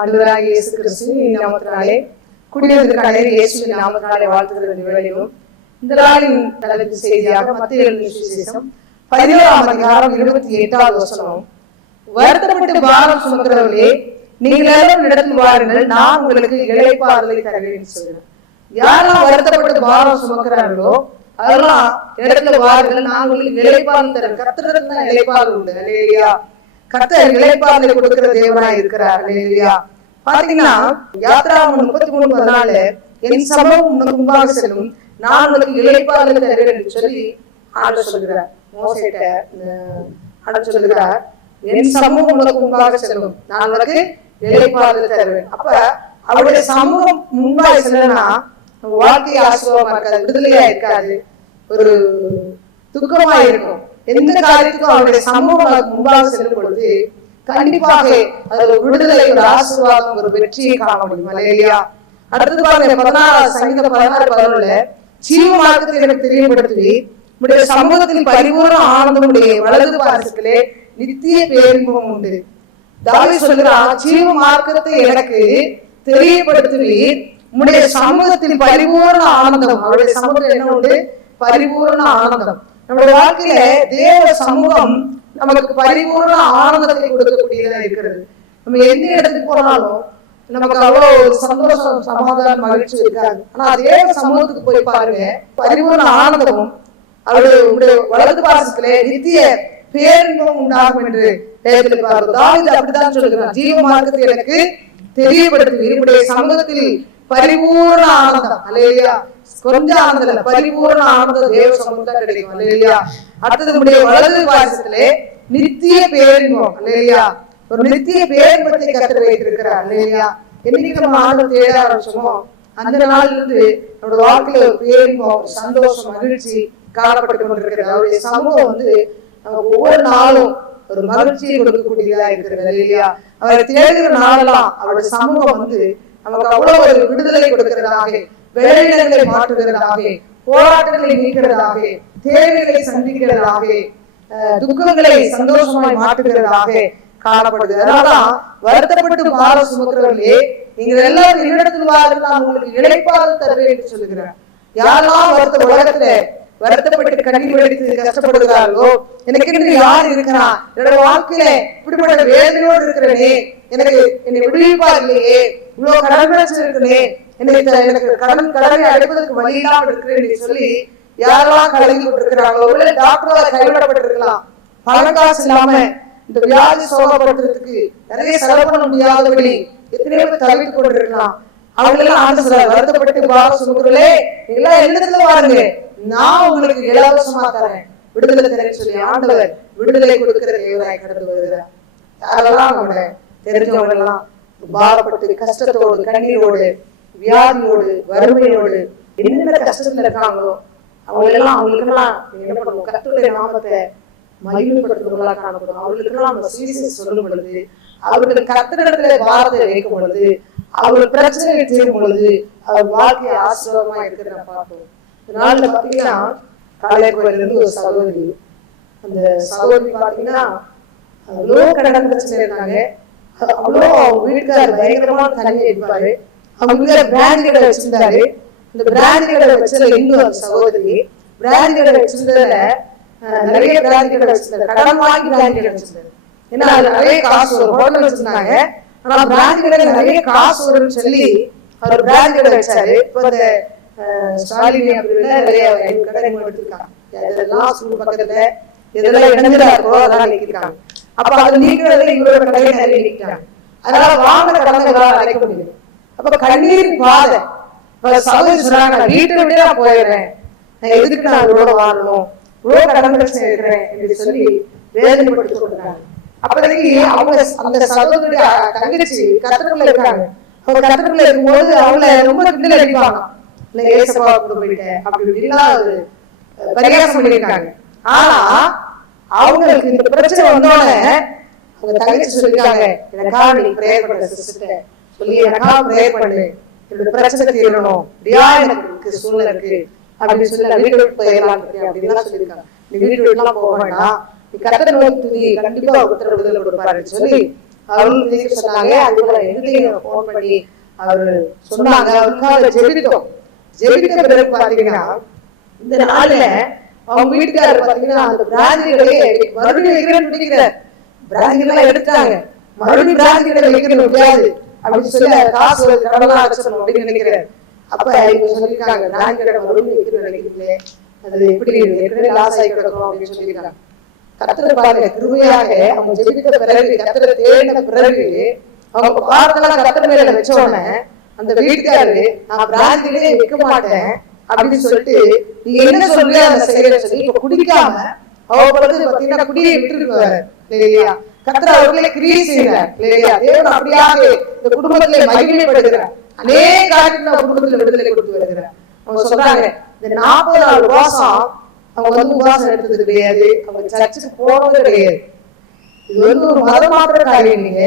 ஆண்டவராகிய இயேசு கிறிஸ்துவின் நாமத்தினாலே குடியிருக்கிற இயேசுவின் நாமத்தினாலே வாழ்த்துகிற வேளையிலும் இந்த நாளின் தலைப்பு செய்தியாக மத்தேயு எழுதின சுவிசேஷம் 11ஆம் அதிகாரம் 28வது வசனம், வருத்தப்பட்டு பாரம் சுமக்கிறவர்களே நீங்கள் எல்லாரும் இடத்தில் வாருங்கள், நான் உங்களுக்கு இளைப்பாறுதலை தருவேன் சொல்கிறேன். யாரெல்லாம் வருத்தப்பட்டு பாரம் சுமக்கிறார்களோ அதெல்லாம் இடத்துல வாருங்கள், நான் உங்களுக்கு இளைப்பாறுதல் தருவேன். கர்த்தரிடத்துல தான் இளைப்பாறுதல் உண்டு. அல்லேலூயா. கர்த்தர் இளைப்பாறுதலை கொடுக்கிற தேவனாய் இருக்கிறார். அல்லேலூயா. பாத்தீங்கன்னா யாத்திராகமம் 33:14 என் சமூகம் உனக்கு முன்பாக செல்லும், நான் உங்களுக்கு இளைப்பாறுதலை தருவேன் என்று சொல்லி ஆண்டவர் சொல்கிறார். மோசேட்ட ஆண்டவர் சொல்கிறார், என் சமூகம் உனக்கு முன்பாக செல்லும், நான் உங்களுக்கு இளைப்பாறுதலை தருவேன். அப்ப அவருடைய சமூகம் முன்பாக செல்லனா நம்ம வாழ்க்கை ஆசீர்வாதமா இருக்காது, விடுதலையா இருக்காது, ஒரு துக்கமா இருக்கும். எந்த காரியத்துக்கும் அவருடைய சமூகம் முன்பாக செல்லும் பொழுது கண்டிப்பாக அது ஒரு விடுதலை, ஒரு ஆசீர்வாதம், ஒரு வெற்றியை காண முடியும். அல்லேலூயா. அடுத்தது பாருங்க, 16:11 ஜீவ மார்க்கத்தை எனக்கு தெரியப்படுத்தி உடைய சமூகத்தில் பரிபூர்ண ஆனந்தம் உடைய வலது பாரசத்திலே நித்திய பேரின்பம் உண்டு. தாவீது சொல்கிறான், ஜீவ மார்க்கத்தை எனக்கு தெரியப்படுத்துவீர், உடைய சமூகத்தில் பரிபூர்ண ஆனந்தம். அவருடைய சமூகத்தில் என்ன உண்டு? பரிபூர்ண ஆனந்தம். நம்முடைய வாழ்க்கையில தேவ சமூகம் நமக்கு பரிபூர்ண ஆனந்தத்தை கொடுக்கக்கூடியதா இருக்கிறது. நம்ம எந்த இடத்துக்கு போனாலும் நமக்கு அவ்வளவு சந்தோஷம், சமாதானம், மகிழ்ச்சி இருக்காது. ஆனா அதே சமூகத்துக்கு போய் பாருங்க, பரிபூர்ண ஆனந்தமும் அவருடைய வலது பாரசத்திலே நித்திய பேரின்பம் உண்டாகும் என்று வேதத்தில் பார்க்கிறோம். தாவீது அப்படித்தான் சொல்கிறான், ஜீவ மார்க்கத்தை எனக்கு தெரியப்படுத்தி உடைய சமூகத்தில் பரிபூர்ண ஆனந்தம். அல்லேலூயா. கொஞ்சம் ஆனந்தம் இல்ல, பரிபூர்ண ஆனந்தம் தேவ சமூகத்தான் கிடைக்கும். அல்லேலூயா. அடுத்தது உடைய வலது பாரசத்திலே நித்திய பேரின்பம். அல்லேலூயா. ஒரு நித்திய பேரின்பத்தை கர்த்தர் வைத்திருக்கிறார். அல்லேலூயா. என்னைக்கு நம்ம ஆண்டவரை தேட ஆரம்பிச்சோமோ அந்த நாள்ல இருந்து நம்மளோட வாழ்க்கையில ஒரு பேரின்பம், சந்தோஷம், மகிழ்ச்சி காணப்பட்டு கொண்டிருக்கிறது. அவருடைய சமூகம் நமக்கு ஒவ்வொரு நாளும் ஒரு மகிழ்ச்சியை கொடுக்கக்கூடியதா இருக்கிறது. அல்லேலூயா. அவரை தேடுகிற நாளெல்லாம் அவருடைய சமூகம் நமக்கு அவ்வளவு ஒரு விடுதலை கொடுக்கிறதாக, வேலைகளை மாற்றுகிறதாக, போராட்டங்களை நீக்கிறதாக, தேவைகளை சந்திக்கிறதாக, துக்கங்களை சந்தோஷமாய் மாற்றுகிறதாக காணப்படுது. அதனாலதான் வருத்தப்பட்டு பாரம் சுமக்கிறவர்களே நீங்கள் எல்லாரும் என்னிடத்தில் வாருங்கள், நான் உங்களுக்கு இளைப்பாறுதல் தருவேன் என்று சொல்லுகிறார். யாரெல்லாம் உலகத்துல வருத்தப்பட்டு கண்ணீர் வடித்து கஷ்டப்படுகிறார்களோ, எனக்கு என்று யார் இருக்கிறான், என்னோட வாழ்க்கையில இப்படிப்பட்ட வேதனையோடு இருக்கிறனே, என்னை விடுவிப்பார் இல்லையே, இவ்வளவு கடன் பிரச்சனை இருக்கிறே, எனக்கு கடனை அடைப்பதற்கு வழி இல்லாமல் இருக்கிறேன் என்று சொல்லி யாரெல்லாம் கலங்கி கொண்டிருக்கிறாங்களோ, ஒருவேளை டாக்டரால் கைவிடப்பட்டிருக்கலாம், பணக்காசு இல்லாம இந்த வியாதி சோகப்படுத்துறதுக்கு நிறைய செலவு பண்ண முடியாதபடி எத்தனையோ பேர் தவிர்த்து கொண்டிருக்கலாம். அவங்களெல்லாம் ஆண்டு சொல்றாரு, வருத்தப்பட்டு பாரம் சுமக்கிறவர்களே எல்லாம் என்னத்துல வாருங்க, நான் உங்களுக்கு இலவசமா தரேன், விடுதலை தரேன்னு சொல்லி ஆண்டவர் விடுதலை கொடுக்கிற தேவனாய் கடந்து வருகிறார். யாரெல்லாம் அவங்கள தெரிஞ்சவங்க எல்லாம் பாரப்பட்டு கஷ்டத்தோடு, கண்ணீரோடு, வியாதியோடு, வறுமையோடு என்னென்ன கஷ்டத்துல இருக்காங்களோ அவங்களுக்கெல்லாம் என்ன பண்ணுவோம், கர்த்தருடைய நாமத்தை மகிமைப்படுத்துவர்களா காணப்படும். அவர்களுக்கெல்லாம் நம்ம சுவிசேஷம் சொல்லும் பொழுது, அவர்கள் கர்த்தரிடத்துல பாரத்தை வைக்கும் பொழுது, அவர்கள் பிரச்சனையை தீரும் பொழுது அவர் வாழ்க்கை ஆசீர்வாதமா இருக்கிறத பார்ப்போம். நாள்ல பாத்தீங்கன்னா காலை கோயில இருந்து ஒரு சகோதரி, அந்த சகோதரி பாத்தீங்கன்னா அவ்வளோ கடன் பிரச்சனை இருக்காங்க. அவ்வளோ அவங்க வீட்டுக்காரர் பயங்கரமான தண்ணி எடுப்பாரு. அவங்க வீட்டுல பிராந்தி கடை வச்சிருந்தாரு. அந்த பிராந்தி கடை வச்சதுல இன்னும் அந்த சகோதரி பிராந்தி கடை வச்சிருந்ததுல நிறைய பிராந்தி கடை வச்சிருந்தாரு, கடன் வாங்கி பிராந்தி கடை வச்சிருந்தாரு. ஏன்னா அதுல நிறைய காசு வரும், ஹோட்டல் வச்சிருந்தாங்க. ஆனா பிராந்தி கடை நிறைய காசு வரும்னு சொல்லி அவர் பிராந்தி கடை வச்சாரு. இப்ப அந்த ஸ்டாலினி அப்படின்னு நிறைய கடை எடுத்திருக்காங்க. இதெல்லாம் ஸ்கூல் பக்கத்துல எதெல்லாம் இணைஞ்சதா இருக்கோ அதெல்லாம் நீக்கிருக்காங்க. அப்ப அது நீக்கிறதுல இவரோட கடையை நிறைய நீக்கிறாங்க. அதனால வாங்கின கடனை அடைக்க முடியுது. அப்ப கண்ணீரின் பாதை சகோதரி சொல்றாங்க, நான் வீட்டை விட்டு நான் போயிடுறேன், நான் எதுக்கு நான் இவ்வளோ வாழணும், இவ்வளோ கடன் பிரச்சனை இருக்கிறேன் என்று சொல்லி வேதனைப்படுத்தி கொடுக்குறாங்க. அப்போதைக்கு அவங்க அந்த சகோதரி தங்கச்சி கத்திரக்குள்ள இருக்காங்க. அவங்க கத்திரக்குள்ள இருக்கும்போது அவங்கள ரொம்ப கிண்டல் அடிப்பாங்க, இல்லை ஏசப்பா கொண்டு போயிட்டேன் அப்படி இப்படிலாம் ஒரு பரிகாசம் பண்ணியிருக்காங்க. ஆனா அவங்களுக்கு இந்த பிரச்சனை வந்தோடனே அவங்க தங்கச்சி சொல்லியிருக்காங்க, எனக்காக நீ ப்ரேயர் பண்ண சிஸ்டர் சொல்லி, எனக்காக ப்ரேயர் பண்ணு, என்னோட பிரச்சனை தீரணும், எனக்கு சூழ்நிலை இருக்கு அப்படின்னு சொல்லி நான் வீட்டு விட்டு போயிடலாம் அப்படின்னு சொல்லியிருக்காங்க. நீ வீட்டு விட்டுலாம் போக வேண்டாம், நீ கர்த்தரை நோக்கி துதி, கண்டிப்பா உத்தரவு விடுதலை கொடுப்பாருன்னு சொல்லி அவர்கள் ஜெபிக்க சொன்னாங்க. அது போல எங்களையும் போன் பண்ணி அவரு சொன்னாங்க. அவருக்காக ஜெபித்தோம். ஜெபித்த பிறகு பாத்தீங்கன்னா இந்த நாள்ல அவங்க வீட்டுக்காரர் பாத்தீங்கன்னா அந்த பிராந்திகளே மறுபடியும் வைக்கிறேன்னு நினைக்கிறார். பிராந்திகள்லாம் எடுத்தாங்க, மறுபடியும் பிராந்திகளை வைக்கிறது முடியாது அப்படின்னு சொல்லி காசு கடலாம் அடைச்சணும் அப்படின்னு நினைக்கிறார். அப்ப இவங்க சொல்லியிருக்காங்க, பிராந்தி கடை மறுபடியும் வைக்கிறேன்னு நினைக்கிறீங்களே, அது எப்படி ஏற்கனவே லாஸ் ஆகி கிடக்கும் அப்படின்னு சொல்லியிருக்காங்க. கர்த்தர் பாருங்க கிருபையாக அவங்க ஜெபித்த பிறகு, கர்த்தரை தேடின பிறகு, அவங்க வார்த்தைலாம் கர்த்தர் மேல வச்ச உடனே அந்த வீட்டுக்காரரு நான் பிராந்திலே வைக்க மாட்டேன் அப்படின்னு சொல்லிட்டு நீங்க என்ன சொல்றியோ அதை செய்யற சொல்லி இப்ப குடிக்காம அவங்களுக்கு பாத்தீங்கன்னா குடியை விட்டுருக்குவாரு இல்லையா. கர்த்தர் அவர்களே கிரியை செய்யறார் இல்லையா. தேவன் அப்படியாக இந்த குடும்பத்திலே மகிமைப்படுகிறார். அநேக காரியத்துல குடும்பத்துல விடுதலை கொடுத்து வருகிறார். அவங்க சொல்றாங்க இந்த 40 நாள் உபவாசம் அவங்க உபவாசம் எடுத்தது கிடையாது, அவங்க சர்ச்சுக்கு போனது கிடையாது. இது ஒரு மதமாற்ற காரியம். நீங்க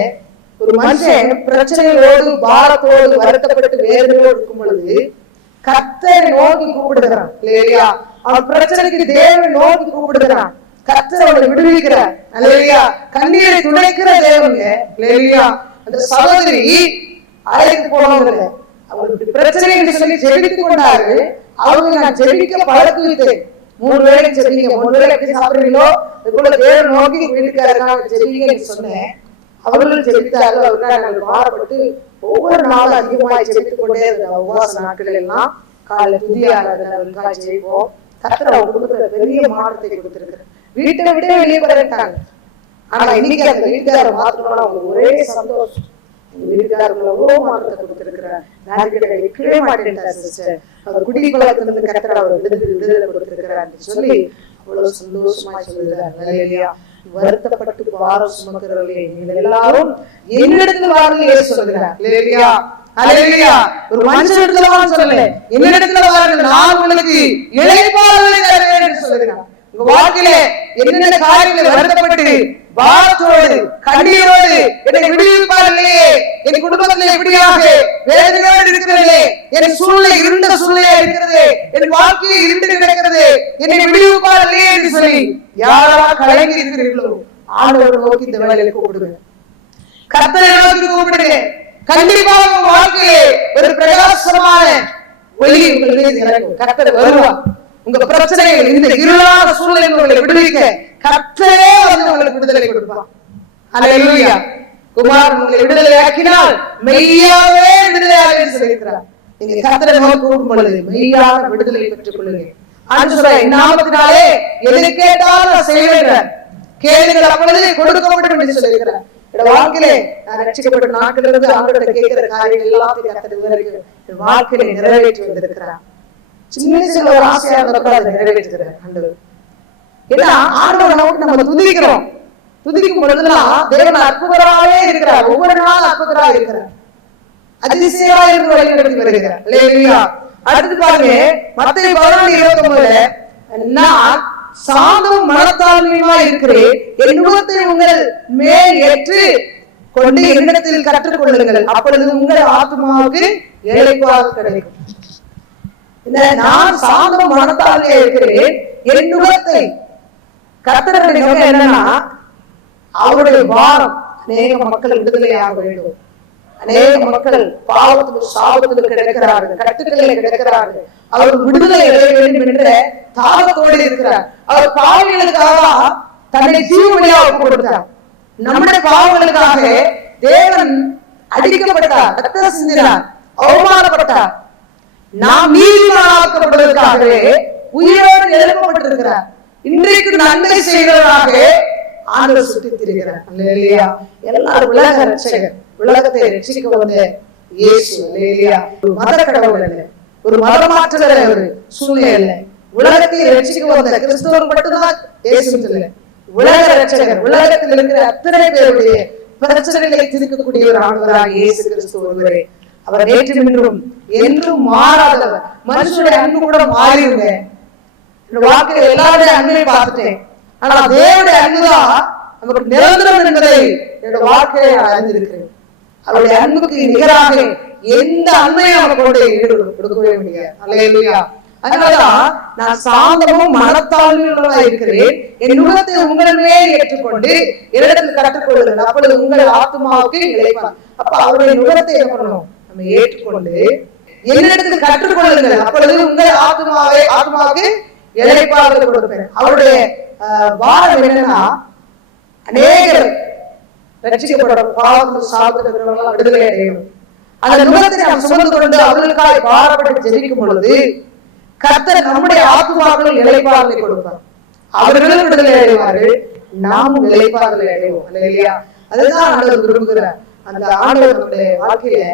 ஒரு மனுஷன் பிரச்சனைகளோடு பாரத்தோடு வருத்தப்பட்டு வேதனையோடு இருக்கும் பொழுது கர்த்தரை நோக்கி கூப்பிடுகிறான் இல்லையா. அவன் பிரச்சனைக்கு தேவனை நோக்கி கூப்பிடுகிறான். கர்த்தர் அவனை விடுவிக்கிறார் இல்லையா. கண்ணீரை துடைக்கிற தேவங்க இல்லையா. அந்த சகோதரி அழைத்து போனவங்க அவருக்கு பிரச்சனை என்று சொல்லி ஜெபித்துக் கொண்டாரு. அவங்க நான் ஜெபிக்க பழக்கு வைத்தேன். 3 வேளை ஜெபிங்க, 3 வேளை எப்படி சாப்பிடுறீங்களோ அது போல தேவன் நோக்கி வீட்டுக்காரங்க ஜெபிங்கன்னு சொன்னேன். அவர்கள் ஜெபித்தார்கள். அவர்கள் நாங்கள் மாறப்பட்டு ஒவ்வொரு நாளும் அதிகமாக ஜெபித்துக் கொண்டே உபவாச நாட்கள் எல்லாம் காலை துதியாளர்களுக்காக ஜெயிப்போம். கர்த்தர் அவங்க குடும்பத்துல பெரிய மாற்றத்தை கொடுத்திருக்கிறார். வீட்டை விட வெளியே வரட்டாங்க. ஆனா இன்னைக்கு அந்த வீட்டுக்கார மாற்றம்னா அவங்களுக்கு ஒரே சந்தோஷம். வீட்டுக்காரர்கள் எவ்வளவு மாற்றத்தை கொடுத்திருக்கிறார். நாட்டுக்கிட்ட வைக்கவே மாட்டேன்ட்டார் சிஸ்டர். அவர் குடிப்பழக்கத்திலிருந்து கர்த்தர் அவர் விடுதலை கொடுத்திருக்கிறார் சொல்லி அவ்வளவு சந்தோஷமா சொல்லுகிறார் இல்லையா. வருத்தப்பட்டு பாரம் சுமக்கிறவர்களே நீங்கள் எல்லாரும் என்னிடத்துல வாருங்கள் சொல்லுகிறார் இல்லையா. அல்லேலூயா. ஒரு மனுஷனிடத்துல வான்னு சொல்லல, என்னிடத்துல வாருங்கள் நான் உங்களுக்கு இளைப்பாறுதலை தருவேன் என்று சொல்லுகிறார். உங்க வாழ்க்கையில என்னென்ன காரியங்களை வருத்தப்பட்டு பாரத்தோடு கண்ணீரோடு என்னை விடுவிப்பார்களே, என் குடும்பத்திலே எப்படியாக வேதனையோடு இருக்கிறதே, என் சூழ்நிலை இருண்ட சூழ்நிலையா இருக்கிறது, என் வாழ்க்கையை இருண்டு கிடக்கிறது, என்னை விடுவிப்பார்களே என்று சொல்லி யாரெல்லாம் கலங்கி இருக்கிறீர்களோ ஆண்டவர் நோக்கி இந்த வேலையில கூப்பிடுங்க. கர்த்தரை நோக்கி கூப்பிடுங்க. கண்டிப்பாக உங்க வாழ்க்கையிலே ஒரு பிரகாசமான ஒளி உங்களுக்கு இறங்கும். கர்த்தர் வருவார். உங்க பிரச்சனைகள் இந்த இருளான சூழ்நிலை உங்களை விடுவிக்க கர்த்தரே வந்து உங்களுக்கு விடுதலை கொடுப்பார். அல்லேலூயா. குமாரன் உங்களை விடுதலை ஆக்கினால் மெய்யாவே விடுதலை சொல்லியிருக்கிறார். நீங்க கர்த்தரை நோக்கி கூப்பிடும் பொழுது மெய்யான விடுதலை பெற்றுக் கொள்ளுங்க. என் நாமத்தினாலே எதை கேட்டாலும் செய்வேன், கேளுங்கள் அப்பொழுது கொடுக்கப்படும் என்று சொல்லியிருக்கிறார். என்னோட வாழ்க்கையிலே நான் ரட்சிக்கப்பட்ட நாட்களிலிருந்து ஆண்டவரை கேட்கிற காரியங்கள் எல்லாத்தையும் கர்த்தர் என் வாழ்க்கையில நிறைவேற்றி வந்திருக்கிறார். சின்ன சின்ன ஒரு ஆசையா இருந்தப்ப அதை நிறைவேற்றுகிறார் ஆண்டவர். ஏன்னா ஆண்டவர் நமக்கு நம்ம துதிக்கிறோம். துதிக்கும் பொழுதுலாம் தேவன் அற்புதராகவே இருக்கிறார். ஒவ்வொரு நாளும் அற்புதராக இருக்கிறார். அதிசயமா இருந்து வழி நடத்தி வருகிறார். அல்லேலூயா. அடுத்து பாருங்க மத்தேயு 11:29 நான் சாந்தம் மனத்தாழ்மையுமா இருக்கிறேன், என் நுகத்தை உங்கள் மேல் ஏற்று கொண்டு என்னிடத்தில் கற்றுக்கொள்ளுங்கள், அப்பொழுது உங்கள் ஆத்மாவுக்கு இளைப்பாறுதல் கிடைக்கும். நான் சாந்தம் மனத்தாழ்மையா இருக்கிறேன், என் நுகத்தை கர்த்தருடைய நோக்கம் என்னன்னா அவருடைய வாரம் அநேக மக்கள் விடுதலையாக வேண்டும். அநேக மக்கள் பாவத்துக்கு சாபத்துக்கு கிடக்கிறார்கள், கட்டுக்களை கிடக்கிறார்கள். அவர் விடுதலை அடைய வேண்டும் என்ற தாகத்தோடு இருக்கிறார். அவர் பாவங்களுக்காக தன்னை ஜீவபலியாக ஒப்புக் கொடுத்தார். நம்முடைய பாவங்களுக்காக தேவன் அடிக்கப்பட்டார், ரத்தம் சிந்தினார், அவமானப்பட்டார். நாம் நீதிமானாக்கப்படுவதற்காகவே உயிரோடு எழுப்பப்பட்டிருக்கிறார். இன்றைக்கு நன்மை செய்கிறவராக ஆண்டவர் சுற்றித் திரிகிறார். அல்லேலூயா. எல்லாரும் உலக ரட்சகர், உலகத்தை ரட்சிக்க வந்த இயேசு. அல்லேலூயா. ஒரு மத கடவுள் அல்ல, ஒரு மதமாற்றுகிற ஒரு சூழ்நிலை அல்ல. உலகத்தை ரட்சிக்க வந்த கிறிஸ்தவர் மட்டும்தான் இயேசு இல்லை. உலக ரட்சகர், உலகத்தில் இருக்கிற அத்தனை பேருடைய பிரச்சனைகளை தீர்க்கக்கூடிய ஒரு ஆண்டவராக இயேசு கிறிஸ்து ஒருவரே. அவர் நேற்றும் இன்றும் என்றும் மாறாதவர். மனுஷனுடைய அன்பு கூட மாறிடுங்க. வாழ்க்கையில எல்லாருடைய அன்பை பார்த்துட்டேன், ஆனா தேவனுடைய அன்புதான் நமக்கு நிரந்தரம் என்பதை என்னோட வாழ்க்கையை நான் அறிந்திருக்கிறேன். அவருடைய அன்புக்கு நிகராக எந்த அன்பையும் நமக்கு கொடுக்கவே முடியாது. அல்லேலூயா. அதனாலதான் நான் சாந்தமும் மனத்தாழ்மையுள்ளவா இருக்கிறேன், என் நுகத்தை உங்கள் மேல் ஏற்றுக்கொண்டு என்னிடத்தில் கற்றுக்கொள்ளுங்கள், அப்பொழுது உங்கள் ஆத்மாவுக்கு இளைப்பார். அப்ப அவருடைய நுகத்தை என்ன பண்ணணும்? நம்ம ஏற்றுக்கொண்டு என்னிடத்தில் கற்றுக்கொள்ளுங்கள், அப்பொழுது உங்கள் ஆத்மாவுக்கு இளைப்பாறுதல் கொடுப்பேன். அவருடைய வாரம் என்னன்னா, அநேகர் ரட்சிக்கப்படும், பாவத்தில் சாப்பிடுறவர்கள் விடுதலை அடையணும். அந்த நுகத்தை நாம் சுமந்து கொண்டு அவர்களுக்காக பாரப்பட்டு ஜெபிக்கும் பொழுது கர்த்தர் நம்முடைய ஆத்துமாக்கள் இளைப்பாறுதலை கொடுப்பார். அவர்களும் விடுதலை அடைவார்கள், நாமும் இளைப்பாறுதலை அடைவோம். இல்லையா? அதுதான் ஆண்டவர் விரும்புகிறார். அந்த ஆண்டவர் நம்முடைய வாழ்க்கையில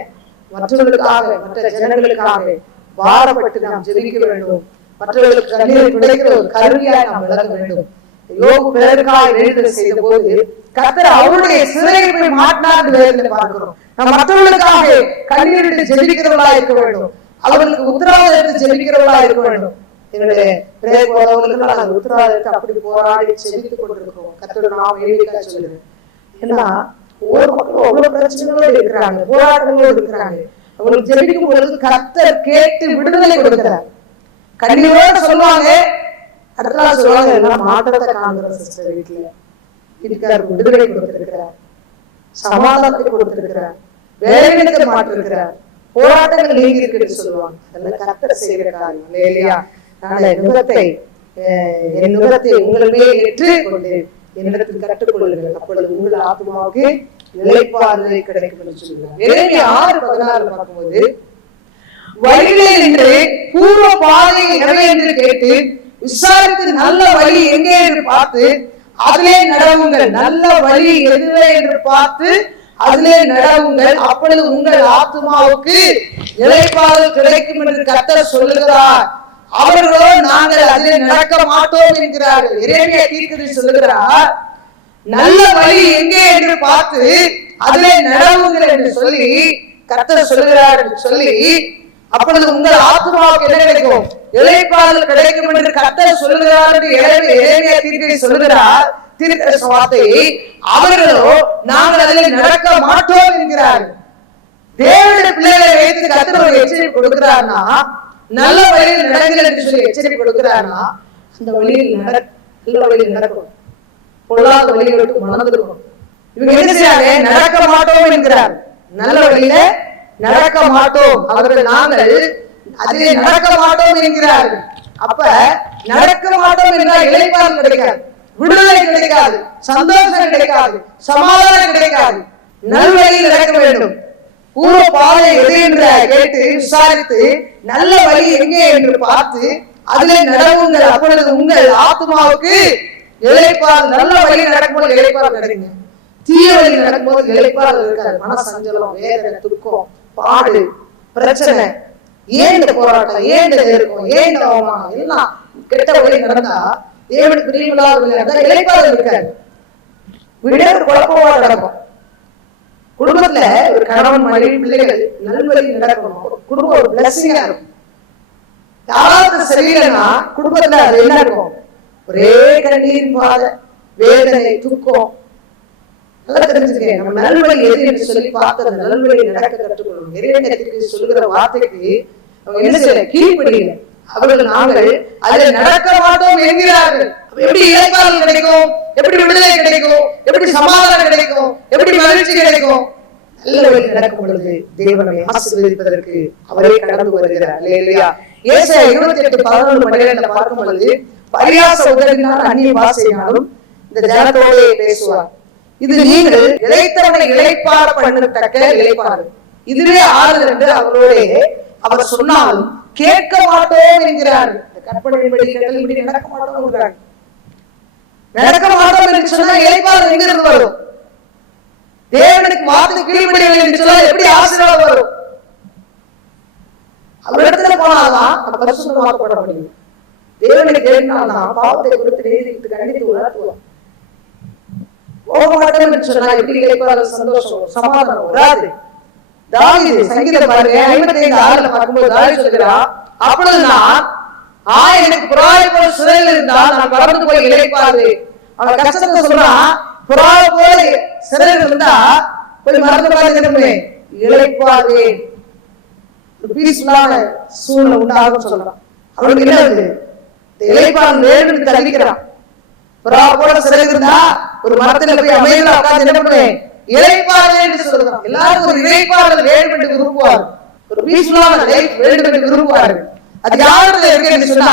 மற்றவர்களுக்காக, மற்ற ஜனங்களுக்காக பாரப்பட்டு நாம் ஜெபிக்க வேண்டும். மற்றவர்களுக்கு கண்ணீரை துடைக்கிற ஒரு கருவியாய் நாம் விளங்க வேண்டும். யோபு பிறருக்காக வேண்டுதல் செய்த போது கர்த்தர் அவருடைய சிறையில் போய் மாட்டினார் வேதனை பார்க்கிறோம். நாம் மற்றவர்களுக்காக கண்ணீரிட்டு ஜெபிக்கிறவர்களா இருக்க வேண்டும், அவர்களுக்கு உத்தரவாதத்தை ஜெபிக்கிறவர்களா இருக்க வேண்டும். என்னுடைய பிரேயர் போறவங்களுக்கு நாங்கள் உத்தரவாதத்தை அப்படி போராடி ஜெபித்துக் கொண்டிருக்கிறோம். கர்த்தர் நாம் எழுதிக்கா சொல்லுறேன். ஏன்னா ஒவ்வொரு மக்களும் அவ்வளவு பிரச்சனைகளோடு இருக்கிறாங்க, போராட்டங்களோடு இருக்கிறாங்க. அவங்களுக்கு ஜெபிக்கும் பொழுது கர்த்தர் கேட்டு விடுதலை கொடுக்கிறார். கண்ணீரோடு சொல்லுவாங்க, அடுத்த நாள் சொல்லுவாங்க, எல்லாம் மாற்றத்தை காண்கிறோம் சிஸ்டர், வீட்டுக்காருக்கு விடுதலை கொடுத்திருக்கிறார், சமாதானத்தை கொடுத்திருக்கிறார், வேலைநிலத்தை மாற்றிருக்கிறார், போராட்டங்கள் நீங்கி இருக்கு சொல்லுவாங்க. அதெல்லாம் கர்த்தர் செய்கிற காரியம் இல்லையா? நாளை என் நுகத்தை உங்கள் மேல் ஏற்றுக்கொண்டு என்னிடத்தில் கற்றுக்கொள்ளுங்கள், அப்பொழுது உங்கள் ஆத்மாவுக்கு இளைப்பாறுதலை கிடைக்கும் என்று சொல்லுகிறார். எரேமியா 6:16 பார்க்கும்போது, வழியிலே நின்று பூர்வ பாதை எவை என்று கேட்டு விசாரித்து நல்ல வழி எங்கே என்று பார்த்து அதிலே நடவுங்கள். நல்ல வழி எதுவே என்று பார்த்து அதிலே நடவுங்கள், அப்பொழுது உங்கள் ஆத்மாவுக்கு இளைப்பாறுதல் கிடைக்கும் என்று கர்த்தர் சொல்லுகிறார். அவர்களோ நாங்கள் அதிலே நடக்க மாட்டோம் என்கிறார்கள். எரேமியா தீர்க்கதரிசி சொல்லுகிறார், நல்ல வழி எங்கே என்று பார்த்து அதிலே நடவுங்கள் என்று சொல்லி கர்த்தர் சொல்லுகிறார் என்று சொல்லி, அப்பொழுது உங்கள் ஆத்மாவுக்கு என்ன கிடைக்கும்? இளைப்பாறுதல் கிடைக்கும் என்று கர்த்தர் சொல்லுகிறார் என்று எரேமியா தீர்க்கதரிசி சொல்லுகிறார். தீர்க்கதரிசி வார்த்தையை அவர்களோ நாங்கள் அதில் நடக்க மாட்டோம் என்கிறார்கள். தேவனுடைய பிள்ளைகளை வைத்து கர்த்தர் ஒரு எச்சரிப்பு கொடுக்கிறார்னா, நல்ல வழியில் நடங்கள் என்று சொல்லி எச்சரிப்பு கொடுக்கிறார்னா, அந்த வழியில் நல்ல வழியில் நடக்கும், பொல்லாத வழியை விட்டு மணந்திருக்கும். இவங்க என்ன செய்யாங்க? நடக்க மாட்டோம் என்கிறார். நல்ல வழியில நடக்க மாட்டோம், அவர்கள் நாங்கள் அதிலே நடக்க மாட்டோம் என்கிறார்கள். அப்ப நடக்க மாட்டோம் என்றால் இளைப்பாறுதல் கிடைக்காது, விடுதலை கிடைக்காது, சந்தோஷம் கிடைக்காது, சமாதானம் கிடைக்காது. நல்வழியில் நடக்க வேண்டும். பூர்வ பாதை எது என்று கேட்டு விசாரித்து நல்ல வழி எங்கே என்று பார்த்து அதிலே நடவுங்கள், அப்பொழுது உங்கள் ஆத்மாவுக்கு இளைப்பாறுதல். நல்ல வழியில் நடக்கும்போது இளைப்பாறுதல் கிடைக்குங்க. தீய வழியில் நடக்கும்போது இளைப்பாறுதல் இருக்காது. மனசஞ்சலம், வேதனை, துக்கம், பாடு, பிரச்சனை, ஏன் இந்த போராட்டம், ஏன் இந்த நெருக்கம், ஏன் இந்த அவமானம், எல்லாம் கெட்ட வழி நடந்தா தேவனுக்கு பிரியமில்லாத இளைப்பாறுதல் இருக்காது. வீடே ஒரு குழப்பமா நடக்கும். குடும்பத்துல ஒரு கணவன், மனைவி, பிள்ளைகள் நல்வழி நடக்கணும், குடும்பம் ஒரு பிளஸிங்கா இருக்கும். யாராவது சரியில்லைன்னா குடும்பத்துல அது என்ன இருக்கும்? ஒரே கண்ணீர், பாத, வேதனை, துக்கம். நல்லா தெரிஞ்சுக்கேன். நம்ம நல்வழி எது என்று சொல்லி பார்த்து அந்த நல்வழி நடக்க கற்றுக்கொள்ளணும். இறைவனுக்கு சொல்லுகிற வார்த்தைக்கு அவங்க என்ன செய்யல? கீழ்ப்படியில. அவர்கள் நாங்கள் அதில் நடக்க மாட்டோம் என்கிறார்கள். எப்படி இளைப்பாறுதல் கிடைக்கும்? எப்படி விடுதலை கிடைக்கும்? எப்படி சமாதானம் கிடைக்கும்? எப்படி மகிழ்ச்சி கிடைக்கும்? நல்ல வழி நடக்கும் பொழுது தேவனை ஆசீர்வதிப்பதற்கு அவரே கடந்து வருகிறார் இல்லையா? ஏசாயா 28:11-12 பார்க்கும் பொழுது, பரியாச உதவினால் அந்நிய பாஷையினாலும் இந்த ஜனத்தோடு பேசுவார். இது நீங்கள் இளைத்தவனை இளைப்பாற பண்ணத்தக்க இளைப்பாறு, இதுவே ஆறுதல் என்று அவரோட அவர் சொன்னாலும் கேட்க மாட்டோம் என்கிறார். இந்த கற்பனையின்படி கேட்டபடி நடக்க மாட்டோம் என்கிறார். நடக்க மாட்டோம் என்று சொன்னா இளைப்பாறு எங்கிருந்து வரும்? தேவனுக்கு வார்த்தை கீழ்ப்படியவில்லை என்று சொன்னா எப்படி ஆசீர்வாதம் வரும்? அவரிடத்துல போனாதான் நம்ம பரிசுத்தமாக்கப்பட முடியும். தேவனை கேட்டால்தான் பாவத்தை குறித்து நீதிக்கு கண்டித்து உணர்த்துவோம். போக மாட்டோம் என்று சொன்னா எப்படி இளைப்பாறுதல், சந்தோஷம், சமாதானம் வராது. தாவீது சங்கீதம் பாருங்க 55:6 பார்க்கும்போது தாவீது சொல்கிறார், அப்பொழுது நான் எனக்கு புறாவை போல சிறையில் இருந்தால் நான் பறந்து போய் இளைப்பாறு. அவன் கஷ்டத்தை சொல்றான், புறாவை போல சிறையில் இருந்தா போய் மறந்து பாருங்க இளைப்பாறுவேன், பீஸ்ஃபுல்லான சூழ்நிலை உண்டாகும் சொல்றான். அவனுக்கு என்ன வருது? இளைப்பான் வேணும்னு தள்ளிக்கிறான். போல சிறகுந்தா ஒரு மரத்துல போய் அமைதியா உட்கார்ந்து என்ன பண்ணுவேன்? இளைப்பாறு என்று சொல்லுகிறான். எல்லாரும் ஒரு இளைப்பாறுதல் வேண்டும் என்று விரும்புவார், ஒரு பீஸ்ஃபுல்லான லைஃப் வேண்டும் என்று விரும்புவார்கள். அது யாருடைய இருக்கு என்று சொன்னா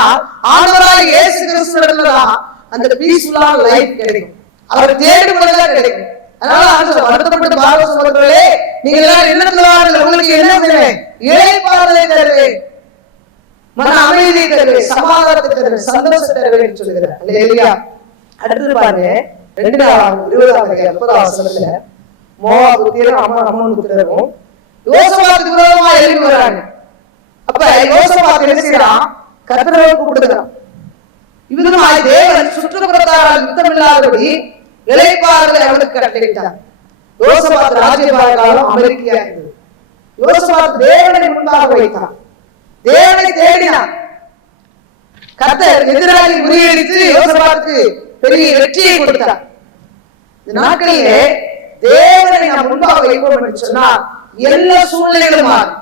ஆண்டவராகிய இயேசு கிறிஸ்துவிடம்தான் அந்த பீஸ்ஃபுல்லான லைஃப் கிடைக்கும். அவர் தேடும் பொழுதுதான் கிடைக்கும். அதனால வருத்தப்பட்டு பாவ சகோதரர்களே, நீங்க எல்லாரும் என்ன சொல்லுவார்கள்? உங்களுக்கு என்ன செய்வேன்? இளைப்பாறுதலை தருவேன், மன அமைதியை தருவேன், சமாதானத்தை தருவேன், சந்தோஷத்தை தருவேன் என்று சொல்லுகிறார். அல்லேலூயா. அடுத்து பாருங்க, 2:20 மோவாப் புத்திரரும் அம்மோன் புத்திரரும் யோசபாத்துக்கு விரோதமா எழுப்பி வராங்க. அப்ப யோசபாத் என்ன செய்யறான்? கர்த்தரை கூப்பிடுகிறான். இவ்விதமாய் தேவன் சுற்றுப்புறத்தாரால் யுத்தமில்லாதபடி இளைப்பாறுதலை அவனுக்கு கட்டளையிட்டார். யோசபாத் ராஜ்யபார காலம் அமெரிக்கையா இருந்தது. யோசபாத் தேவனை முன்பாக வைத்தான், தேவனை தேடினான். கர்த்தர் எதிராளி முறியடித்து யோசபாத்துக்கு பெரிய வெற்றியை கொடுத்தார். இந்த நாட்களிலே தேவனை நாம் முன்பாக வைப்போம் என்று சொன்னால் எல்லா சூழ்நிலைகளும் மாறும்.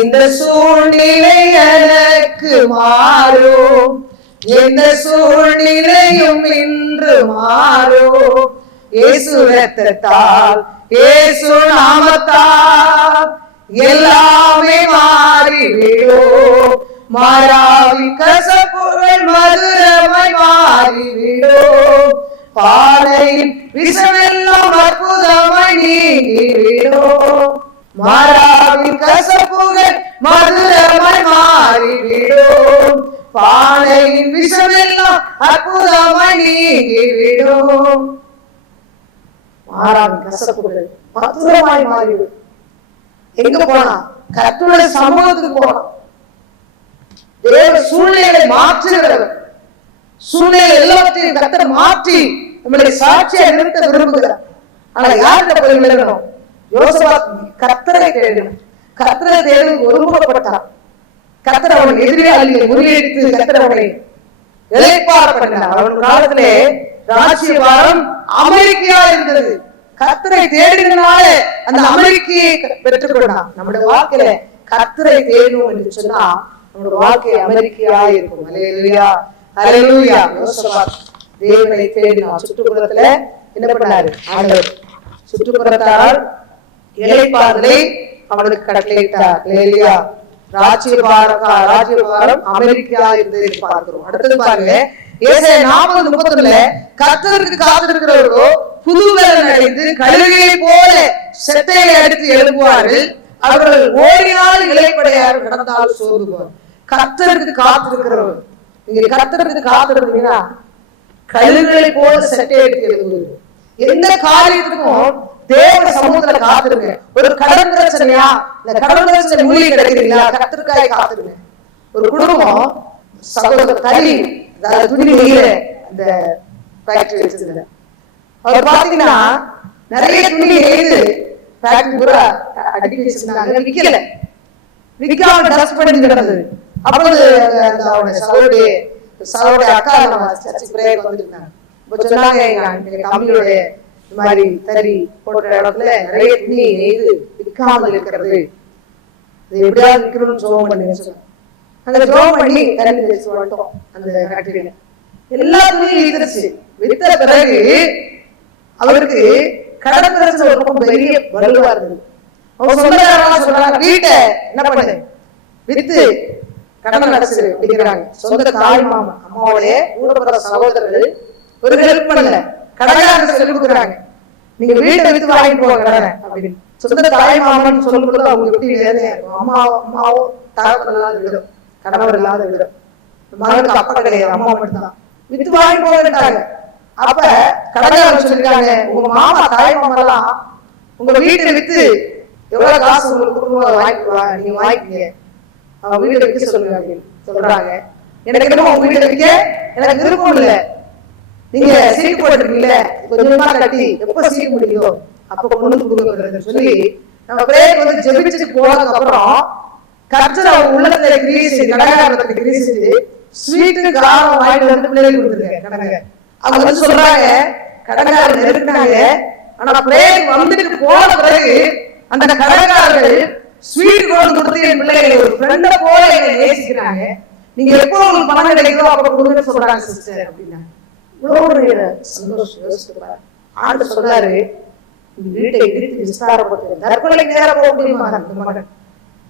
இந்த சூழ்நிலை எனக்கு மாறும், எந்த சூழ்நிலையும் இன்று மாறும். இயேசு இரத்தத்தால், இயேசு நாமத்தால் எல்லாமே மாறிவிடும். மாறாவி கசப்புகள் மதுரமாய் மாறிவிடும். பானையில் விஷமெல்லாம் அற்புதமாய் நீங்கிவிடும். மாறாவி கசப்புகள் மதுரமாய் மாறிவிடும். பானையின் விஷமெல்லாம் அற்புதமாய் நீங்கிவிடும். மாறாவி கசப்புகள் மதுரமாய் மாறிவிடும். எங்க போனா? கர்த்தருடைய சமூகத்துக்கு போனா. தேவ சூழ்நிலைகளை மாற்றுகிறவர், சூழ்நிலை எல்லாவற்றையும் கர்த்தர் மாற்றி நம்முடைய சாட்சியை நிறுத்த விரும்புகிறார். ஆனா யார்கிட்ட போய் விழுகணும்? யோசபாத் கர்த்தரை தேடினார். கர்த்தரை தேடி ஒருமுகப்பட்டார். கர்த்தர் அவன் எதிராளியை முறியடித்து கர்த்தர் அவனை இளைப்பாற பண்ணினார். அவன் காலத்திலே ராஜ்யபாரம் அமெரிக்கையா இருந்தது. கர்த்தரை தேடினாலே அந்த அமெரிக்கையை பெற்றுக் கொண்டான். நம்முடைய வாழ்க்கையில கர்த்தரை தேடணும் என்று சொன்னா நம்முடைய வாழ்க்கை அமெரிக்கையா இருக்கும். அல்லேலூயா, அல்லேலூயா. யோசபாத் தேவனை தேடினார். சுற்றுப்புறத்துல என்ன பண்ணாரு? ஆண்டவர் சுற்றுப்புறத்தால் இளைப்பாறுதலை அவனுக்கு கட்டளையிட்டார். அல்லேலூயா. ராஜ்யபாரம் அமெரிக்கா இருந்ததை பார்க்கிறோம். அடுத்தது பாருங்க, ஏசாயா 40:31 கர்த்தருக்கு காத்திருக்கிறவர்களோ புதுபலன் அடைந்து கழுகையை போல செட்டையை அடித்து எழுப்புவார்கள், அவர்கள் ஓடினால் இளைப்படையார்கள், நடந்தால் சோர்ந்துவார். கர்த்தருக்கு காத்திருக்கிறவர்கள், நீங்க கர்த்தருக்கு காத்திருந்தீங்கன்னா கழுகுகளை போல செட்டையை எடுத்து எழுதுவீர்கள். எந்த காரியத்துக்கும் தேவ சமூகத்துல காத்திருங்க. ஒரு கடன் பிரச்சனையா, இந்த கடன் பிரச்சனை மூலிகை கிடைக்கிறீங்களா? கர்த்தருக்காக காத்திருங்க. ஒரு குடும்பம் சகோதரர் தள்ளி துணி நெய்கிற அந்த ஃபேக்டரி வச்சிருந்த அவர் பாத்தீங்கன்னா நிறைய துணி நெய்து ஃபேக்டரி பூரா அடிக்கி வச்சிருந்தாங்க. விக்கல, விக்காம டஸ்ட் பண்ணி கிடந்தது. அப்போது அவருடைய சகோதரிய அக்கா சர்ச்சுக்கு பிரேயர் வந்துருந்தாங்க. இப்ப சொன்னாங்க, எங்க தம்பியோட இந்த மாதிரி தறி போட்ட இடத்துல நிறைய துணி நெய்து விற்காமல் இருக்கிறது, இது எப்படியாவது விற்கணும்னு ஜோம் பண்ணி சொன்னாங்க. அந்த ஜோம் பண்ணி தண்ணி வச்சு வந்துட்டோம். அந்த ஃபேக்டரியில எல்லா துணியும் வித்துருச்சு. வித்த பிறகு அவருக்கு கடன் பிரச்சனை ஒரு பக்கம் பெரிய வலுவா இருந்தது. அவங்க சொந்தக்காரங்க சொல்றாங்க, வீட்டை என்ன பண்ணு வித்து கடன் அடைச்சிரு அப்படிங்கிறாங்க. சொந்த தாய் மாமா அம்மாவோடைய கூட பிற சகோதரர்கள் ஒரு ஹெல்ப் பண்ணல, கடனாக சொல்லி கொடுக்குறாங்க, நீங்க வீட்டை வித்து வாங்கிட்டு போங்க கடனை அப்படின்னு. சொந்த தாய் மாமான்னு சொல்லும் பொழுது அவங்க எப்படி வேலையா இருக்கும். அம்மாவோ தகவல் இல்லாத விடும், கணவர் இல்லாத விடும். மகனுக்கு அப்பா கிடையாது, அம்மா மட்டும்தான். வித்து வாங்கிட்டு போகட்டாங்க. அப்ப கடனாக சொல்லிருக்காங்க, உங்க மாமா தாய் மாமா எல்லாம் உங்க வீட்டை வித்து எவ்வளவு காசு உங்களுக்கு குடும்பம் வாங்கிக்குவா, நீங்க வாங்கிக்கீங்க, அவங்க வீட்டை விற்க சொல்லுங்க அப்படின்னு சொல்றாங்க. எனக்கு என்னமோ உங்க வீட்டை விற்க எனக்கு விருப்பம் இல்லை, நீங்க சீட்டு போட்டுருக்கீங்களே கொஞ்சமா கட்டி எப்ப சீட்டு முடியுதோ அப்ப கொண்டு கொடுக்குறதுன்னு சொல்லி நம்ம பிரேயர் வந்து ஜெபிச்சுட்டு போனதுக்கு அப்புறம் கர்த்தர் அவங்க உள்ளத்துல கிரியை செஞ்சு கடகாரத்தை கிரியை செஞ்சு ஸ்வீட்டு காரம் வாங்கிட்டு வந்து பிள்ளைகளுக்கு கொடுத்துருக்கேன் கடங்க. அவங்க வந்து சொல்றாங்க, கடகாரர் நெருங்கினாங்க, ஆனா பிரேயர் வந்துட்டு போன பிறகு அந்த கடகாரர்கள் ஸ்வீட் கொண்டு கொடுத்து வந்து என் பிள்ளைகளை ஒரு ஃப்ரெண்ட போல என்னை நேசிக்கிறாங்க. நீங்க எப்போ உங்களுக்கு பணம் கிடைக்குதோ அப்ப கொடுங்கன்னு சொல்றாங்க சிஸ்டர் அப்படின்னா இவ்வளவு ஒரு சந்தோஷம். யோசிச்சுப்பாரு. ஆண்டு சொல்றாரு, வீட்டை இடித்து விஸ்தாரப்பட்டு தற்கொலைக்கு நேரம் போக முடியுமா? அந்த மகன்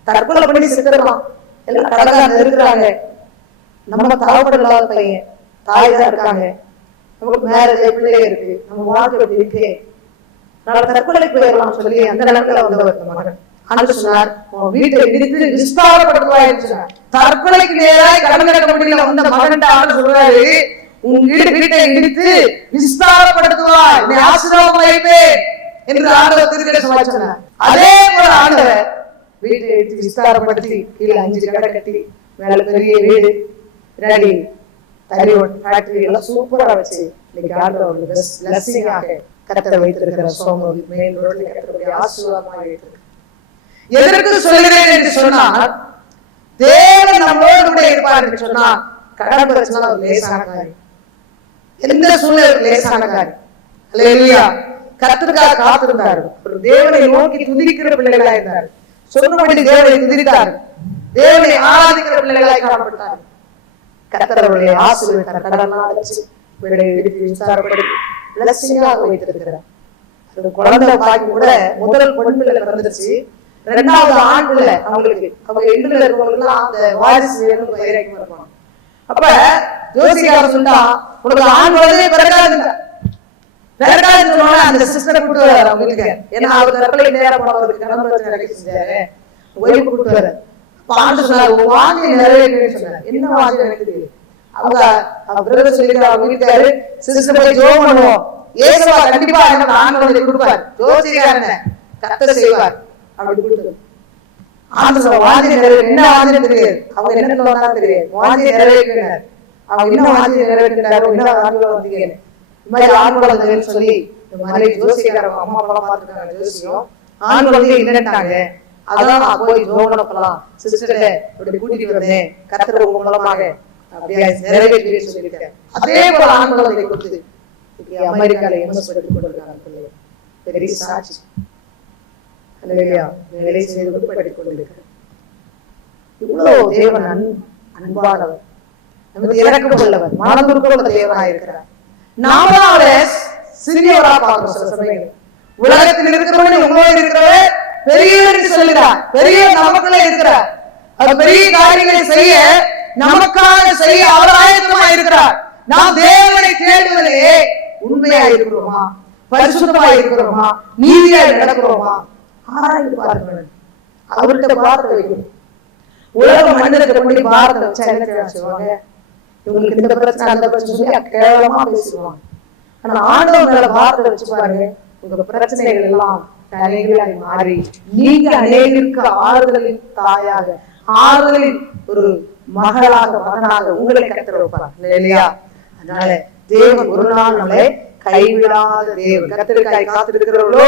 தற்கொலை பண்ணி செத்துடலாம். எல்லாம் கடகாரங்க இருக்கிறாங்க. நம்ம தாழ்படலாத பையன், தாய் தான் இருக்காங்க, நமக்கு மேரேஜ் பிள்ளைங்க இருக்கு, நம்ம வாழ்க்கை எப்படி இருக்கு, நான் தற்கொலைக்கு போயிடலாம் சொல்லி அந்த நிலத்துல வந்தவர் இந்த மகன். ஆண்டு சொன்னார், வீட்டை இடித்து விஸ்தாரப்படுத்துவாயின்னு சொன்னார். தற்கொலைக்கு நேராக கடன் கட்ட முடியல வந்த மகன் ஆண்டு சொல்றாரு, உன் வீட்டை இடித்து விஸ்தாரப்படுத்துவாய், நீ ஆசீர்வாதம் வைப்பேன் என்று ஆண்டவர் தீர்க்கதரிசனம் சொன்னார். அதே போல ஆண்டவர் வீட்டை எடுத்து விஸ்தாரப்படுத்தி கீழே 5 கடை கட்டி மேல பெரிய வீடு, பின்னாடி தறி ஃபேக்டரி எல்லாம் சூப்பரா வச்சு இன்னைக்கு ஆண்டவர் பிளஸிங்காக கர்த்தர் வைத்திருக்கிற சோமோதி மெயின் ரோட்ல கர்த்தருடைய ஆசீர்வாதமாக வைத்திருக்கிறார். எதற்கு சொல்கிறேன் என்று சொன்னால், தேவன் நம்மோடு கூட இருப்பார் என்று சொன்னா கடன் பிரச்சனை ஒரு லேசான காரியம், எந்த சூழ்நிலை லேசான காரியம். அல்லேலூயா. கர்த்தருக்காக காத்திருந்தாரு, ஒரு தேவனை நோக்கி துதிக்கிற பிள்ளைகளா இருந்தாரு, சொன்னபடி தேவனை துதித்தார், தேவனை ஆராதிக்கிற பிள்ளைகளாய் காணப்பட்டார். கர்த்தருடைய ஆசீர்வாதத்தை கடனாக வச்சு வீடை இடித்து விஸ்தாரப்படுத்தி பிளஸிங்காக வைத்திருக்கிறார். குழந்தை பாக்கி கூட முதல் பொன் பிள்ளை பிறந்துருச்சு, 2வது ஆண் பிள்ளை அவங்களுக்கு, அவங்க எண்டுல இருக்கவங்களுக்கு அந்த வாரிசு வேணும் வைராக்கியம் இருப்பாங்க. அப்ப ஜோசிகாரன் சொன்னா, உனக்கு ஆண் குழந்தையே பிறக்காதுங்க, பிறக்காதுன்னு சொன்னா அந்த சிஸ்டரை கூட்டு வர்றாரு அவங்க வீட்டுக்கு. ஏன்னா அவர் தற்கொலை நேரம் போனவருக்கு கடன் வேலை செஞ்சாரு, ஒய்ஃபு கூட்டு வர்றாரு. ஆண்டு சொன்னார், உன் வாங்கி நிறைவேற்றுன்னு சொன்னார். என்ன வாங்கி எனக்கு தெரியும். அவங்க பிரதர் சொல்லிட்டு அவங்க வீட்டுக்காரு, சிஸ்டர் போய் ஜோம் பண்ணுவோம், ஏசவா கண்டிப்பா எனக்கு ஆண் குழந்தை கொடுப்பார், ஜோசிகாரன் கர்த்தர் செய்வார் அப்படி கொடுத்தது. ஆண்டு சொல்ல வாங்கி நிறைவேற்று, என்ன வாங்கி தெரியாது, அவங்க என்ன சொன்னாலும் தெரியாது, வாங்கி நிறைவேற்றினார். அவங்க என்ன வாங்கி நிறைவேற்றினாரோ, என்ன வாங்கி வந்தீங்க இந்த மாதிரி ஆண் குழந்தைன்னு சொல்லி இந்த மாதிரி ஜோசிகாரங்க அம்மா அப்பெல்லாம் பார்த்துருக்காங்க. ஜோசியம் ஆண் குழந்தைய இல்லைன்ட்டாங்க, அதான் நான் போய் ஜோமனப்பெல்லாம் சிஸ்டரை இப்படி கூட்டிட்டு வந்தேன், கர்த்தர் உங்க மூலமாக அப்படியே நிறைவேற்றி சொல்லியிருக்கேன். அதே போல ஆண் குழந்தை கொடுத்து அமெரிக்கால எம்எஸ் எடுத்துக் கொண்டிருக்காங்க, பெரிய சாட்சி. வேலை செய்து கொண்டு படித்துக் கொண்டிருக்கிறார். இவ்வளவு தேவன் அன்பானவர், நமக்கு இறக்கம் உள்ளவர், மனதுருக்கமுள்ள தேவனாக இருக்கிறார். நாம அவரை சிறியவரா பார்க்கிறோம். சில சமயங்கள் உலகத்தில் இருக்கிறவனே உங்களோடு இருக்கிறவர் பெரியவர் என்று சொல்லுகிறார். பெரியவர் நமக்குள்ளே இருக்கிறார். அது பெரிய காரியங்களை செய்ய, நமக்காக செய்ய அவர் ஆயத்தமா இருக்கிறார். நாம் தேவனை தேடுவதிலே உண்மையா இருக்கிறோமா, பரிசுத்தமா இருக்கிறோமா, நீதியா நடக்கிறோமா ஆராய்ந்து பார்க்க. அவர்கிட்ட பாரத்தை வைக்கணும். உலக மனிதர்கிட்ட கொண்டு பாரத்தை வச்சா என்ன செய்வாங்க, இவங்களுக்கு இந்த பிரச்சனை அந்த பிரச்சனை சொல்லி கேவலமா பேசுவாங்க. ஆனா ஆண்டவர் மேல பாரத்தை வச்சு பாருங்க, உங்க பிரச்சனைகள் எல்லாம் தலைகளாய் மாறி நீங்க அநேகருக்கு ஆறுதலின் தாயாக, ஆறுதலின் ஒரு மகளாக, மகனாக உங்களை கர்த்தர் வைப்பார் இல்லையா? அதனால தேவன் ஒரு நாள் நம்மளை கைவிடாத தேவன். கர்த்தருக்காய் காத்திருக்கிறவர்களோ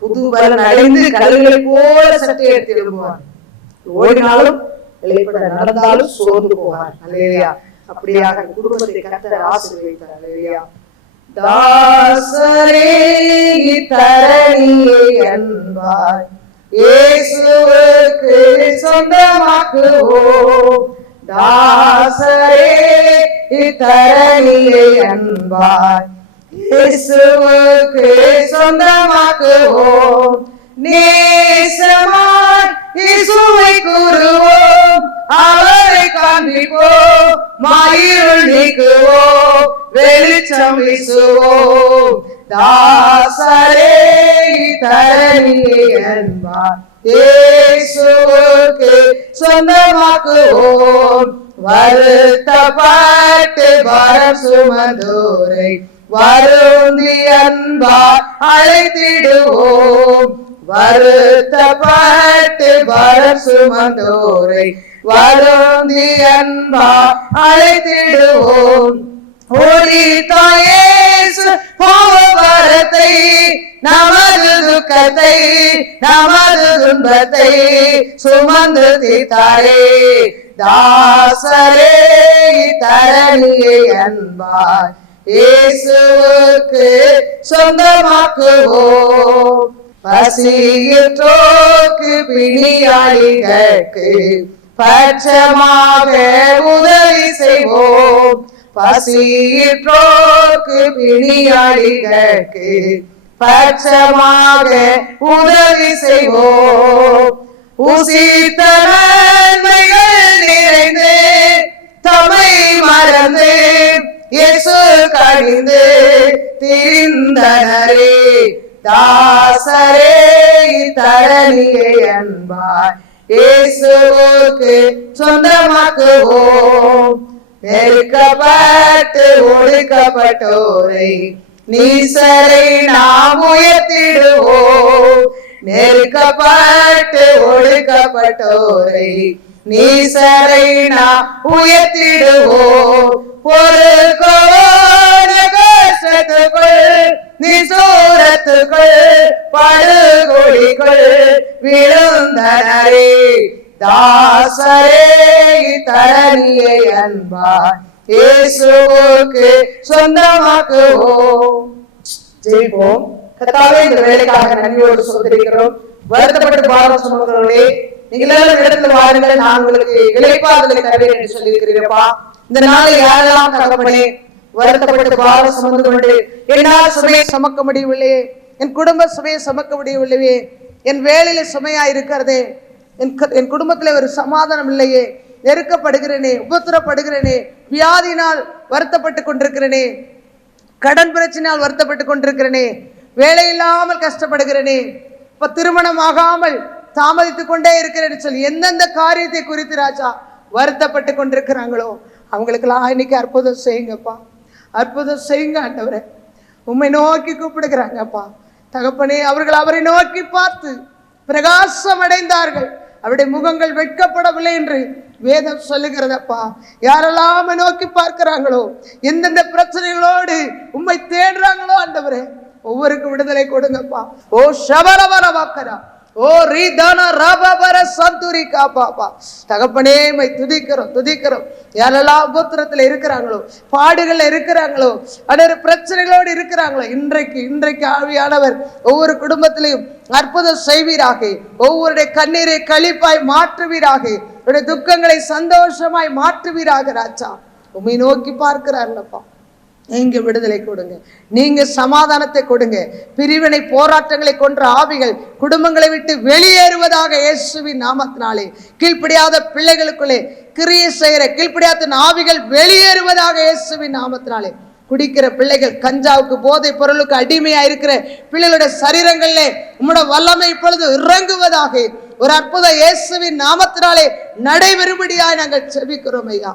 புது பலன் அடைந்து கல்லுகளை போல சட்டை எடுத்து எழுப்புவார். ஓடினாலும் இளைப்பட நடந்தாலும் சோர்ந்து போவார் இல்லையா? அப்படியாக குடும்பத்தை கர்த்தர் ஆசீர்வதித்தார் இல்லையா? தாசரே தரணியை அன்பாய் இயேசுவுக்கு சொந்தமாக்குவோம். தாசரே தரணியை அன்பாய் இயேசுவுக்கு சொந்தமாக்குவோம். நேசமாய் இயேசுவை கூறுவோம், அவரை காண்பிப்போம், மாயிருள் நீக்குவோம், வெளிச்சம் வீசுவோம். தாசரே தரணியை அன்பாய் இயேசுவுக்கு சொந்தமாக்குவோம். வருத்தப்பட்டு பாரம் சுமந்தோரை வருந்தி அன்பாய் அழைத்திடுவோம். வருத்தப்பட்டு பாரம் சுமந்தோரை வருந்தி அன்பாய் அழைத்திடுவோம். ஓடித்தாயேசு பாவபாரத்தை, நமது துக்கத்தை, நமது துன்பத்தை சுமந்து தீர்த்தாரே. தாசரே தரணியை அன்பாய் இயேசுவுக்கு சொந்தமாக்குவோம். பசியுற்றோர்க்கு பிணியாளிகளுக்கு பட்சமாக உதவி செய்வோம். பசியுற்றோர்க்கு பிணியாளிகளுக்கு பட்சமாக உதவி செய்வோம். உசித்த நன்மைகள் நிறைந்து தமை மறந்து இயேசு கடிந்து திரிந்தனரே தாசரே தரணியை அன்பாய் இயேசுவுக்கு சொந்தமாக்குவோம். நெருக்கப்பட்டு ஒடுக்கப்பட்டோரை நீசரை நாம் உயர்த்திடுவோம். நெருக்கப்பட்டு ஒடுக்கப்பட்டோரை நீசரை நாம் உயர்த்திடுவோம். பொறுக்கோன கஷ்டத்துக்குள் நிசூரத்துக்குள் படுகொடிக்குள் விழுந்தனரே தாசரே தரணியை அன்பாய் இயேசுவுக்கு சொந்தமாக்குவோம். ஜெயிப்போம். கர்த்தாவே, இந்த வேலைக்காக நன்றியோடு சோதரிக்கிறோம். வருத்தப்பட்டு பாரம் சுமக்கிறவர்களே, நீங்கள் எல்லாரும் இடத்துல வாருங்கள், நான் உங்களுக்கு இளைப்பாறுதலை தருவேன் என்று சொல்லியிருக்கிறீர்களப்பா. இந்த நாளை யாரெல்லாம் தகப்பனே வருத்தப்பட்டு பாரம் சுமந்து கொண்டு என்னால் சுமையை சுமக்க முடியவில்லையே, என் குடும்ப சுமையை சுமக்க முடியவில்லையே, என் வேலையில சுமையா இருக்கிறதே, என் குடும்பத்திலே ஒரு சமாதானம் இல்லையே, நெருக்கப்படுகிறேனே, உபத்திரப்படுகிறேனே, வியாதினால் வருத்தப்பட்டு கொண்டிருக்கிறேனே, கடன் பிரச்சனையால் வருத்தப்பட்டு கொண்டிருக்கிறேனே, வேலை இல்லாமல் கஷ்டப்படுகிறேனே, இப்ப திருமணம் ஆகாமல் தாமதித்துக் கொண்டே இருக்கிறேன்னு சொல்லி எந்தெந்த காரியத்தை குறித்து ராஜா வருத்தப்பட்டு கொண்டிருக்கிறாங்களோ அவங்களுக்கெல்லாம் இன்னைக்கு அற்புதம் செய்யுங்கப்பா. அற்புதம் செய்யுங்க ஆண்டவரே. உம்மை நோக்கி கூப்பிடுகிறாங்கப்பா தகப்பனே. அவர்கள் அவரை நோக்கி பார்த்து பிரகாசம் அடைந்தார்கள், அவருடைய முகங்கள் வெட்கப்படவில்லை என்று வேதம் சொல்லுகிறதப்பா. யாரெல்லாம் நோக்கி பார்க்கிறாங்களோ, எந்தெந்த பிரச்சனைகளோடு உம்மை தேடுறாங்களோ ஆண்டவரே, ஒவ்வொருக்கும் விடுதலை கொடுங்கப்பா. ஓ ஷபரவர வாக்கரா, ஓ ரீதான ரபபர சந்துரிகா பாபா. தகப்பனே மை துதிக்கிறோம். யாரெல்லாம் உபத்திரத்துல இருக்கிறாங்களோ, பாடுகள்ல இருக்கிறாங்களோ, அனைத்து பிரச்சனைகளோடு இருக்கிறாங்களோ, இன்றைக்கு ஆவியானவர் ஒவ்வொரு குடும்பத்திலையும் அற்புதம் செய்வீராக. ஒவ்வொருடைய கண்ணீரை களிப்பாய் மாற்றுவீராக. துக்கங்களை சந்தோஷமாய் மாற்றுவீராக ராஜா. உம்மை நோக்கி பார்க்கிறார்களப்பா. நீங்க விடுதலை கொடுங்க, நீங்க சமாதானத்தை கொடுங்க. பிரிவினை போராட்டங்களை கொன்ற ஆவிகள் குடும்பங்களை விட்டு வெளியேறுவதாக இயேசுவின் நாமத்தினாலே. கீழ்ப்படியாத பிள்ளைகளுக்குள்ளே கிரியை செய்கிற கீழ்ப்படியாத ஆவிகள் வெளியேறுவதாக இயேசுவின் நாமத்தினாலே. குடிக்கிற பிள்ளைகள், கஞ்சாவுக்கு போதை பொருளுக்கு அடிமையா இருக்கிற பிள்ளைகளுடைய சரீரங்கள்ல உம்முடைய வல்லமை இப்பொழுது இறங்குவதாக. ஒரு அற்புதம் இயேசுவின் நாமத்தினாலே நடைபெறும்படியாய் நாங்கள் செபிக்கிறோம் ஐயா.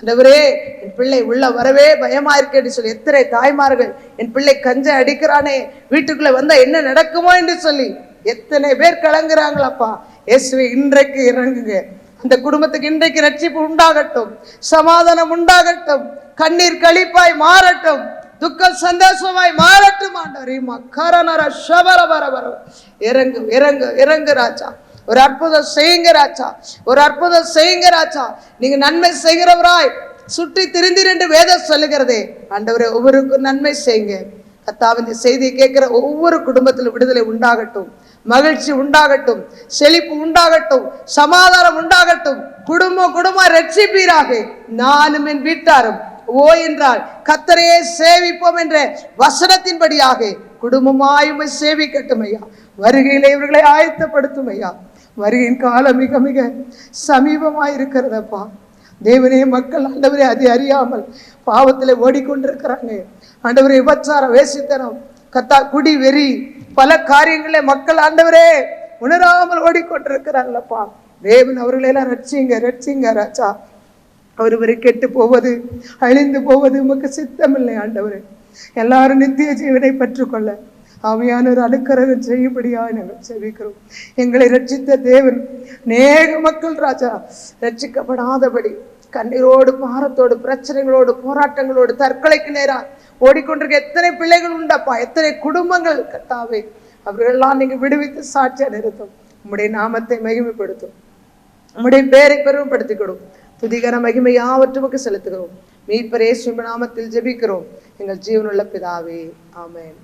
ஆண்டவரே, என் பிள்ளை உள்ள வரவே பயமா இருக்கேன்னு சொல்லி எத்தனை தாய்மார்கள் என் பிள்ளை கஞ்சை அடிக்கிறானே, வீட்டுக்குள்ள வந்தா என்ன நடக்குமோ என்று சொல்லி எத்தனை பேர் கலங்குறாங்களப்பா. இயேசுவே இன்றைக்கு இறங்குங்க. அந்த குடும்பத்துக்கு இன்றைக்கு ரட்சிப்பு உண்டாகட்டும், சமாதானம் உண்டாகட்டும், கண்ணீர் களிப்பாய் மாறட்டும், துக்கம் சந்தோஷமாய் மாறட்டும் ஆண்டவரே. மக்கரனர ஷபரபரபர இறங்கு இறங்கு இறங்கு ராஜா. ஒரு அற்புதம் செய்யுங்க ராஜா, ஒரு அற்புதம் செய்யுங்க ராஜா. நீங்க நன்மை செய்கிறவராய் சுற்றி திரிந்தீர் என்று வேதம் சொல்லுகிறதே. ஆண்டவரே, ஒவ்வொருக்கும் நன்மை செய்யுங்க கர்த்தாவே. இந்த செய்தியை கேட்கிற ஒவ்வொரு குடும்பத்திலும் விடுதலை உண்டாகட்டும், மகிழ்ச்சி உண்டாகட்டும், செழிப்பு உண்டாகட்டும், சமாதானம் உண்டாகட்டும். குடும்பம் ரட்சிப்பீராக. நானும் என் வீட்டாரும் ஓ என்றால் கர்த்தரையே சேவிப்போம் என்ற வசனத்தின்படியாக குடும்பமாயுமே சேவிக்கட்டும் ஐயா. வருகையிலே இவர்களை ஆயத்தப்படுத்தும் ஐயா. வருகையின் காலம் மிக மிக சமீபமாய் இருக்கிறதப்பா. தேவனே, மக்கள் ஆண்டவரே அதை அறியாமல் பாவத்திலே ஓடிக்கொண்டிருக்கிறாங்க ஆண்டவரே. விபச்சாரம், வேசித்தனம், குடி வெறி, பல காரியங்களே மக்கள் ஆண்டவரே உணராமல் ஓடிக்கொண்டிருக்கிறாங்களப்பா. தேவன் அவர்களெல்லாம் ரட்சிங்க ராஜா. ஒருவரை கெட்டு போவது, அழிந்து போவது உமக்கு சித்தமில்லை ஆண்டவரே. எல்லாரும் நித்திய ஜீவனை பெற்றுக்கொள்ள ஆவியானவர் அனுக்கிரகம் செய்யும்படியா நாங்கள் செபிக்கிறோம். எங்களை ரட்சித்த தேவன் அநேக மக்கள் ராஜா ரட்சிக்கப்படாதபடி கண்ணீரோடு, பாரத்தோடு, பிரச்சனைகளோடு, போராட்டங்களோடு, தற்கொலைக்கு நேரா ஓடிக்கொண்டிருக்க எத்தனை பிள்ளைகள் உண்டப்பா, எத்தனை குடும்பங்கள் கர்த்தாவே. அவர்களெல்லாம் நீங்க விடுவித்து சாட்சியா நிறுத்தும். உம்முடைய நாமத்தை மகிமைப்படுத்தும், உம்முடைய பேரை பெருமைப்படுத்திக் கொடுக்கும். துதிகர மகிமை யாவற்றுக்கு செலுத்துகிறோம். மீட்பர் இயேசுவின் நாமத்தில் ஜெபிக்கிறோம் எங்கள் ஜீவனுள்ள பிதாவே, ஆமென்.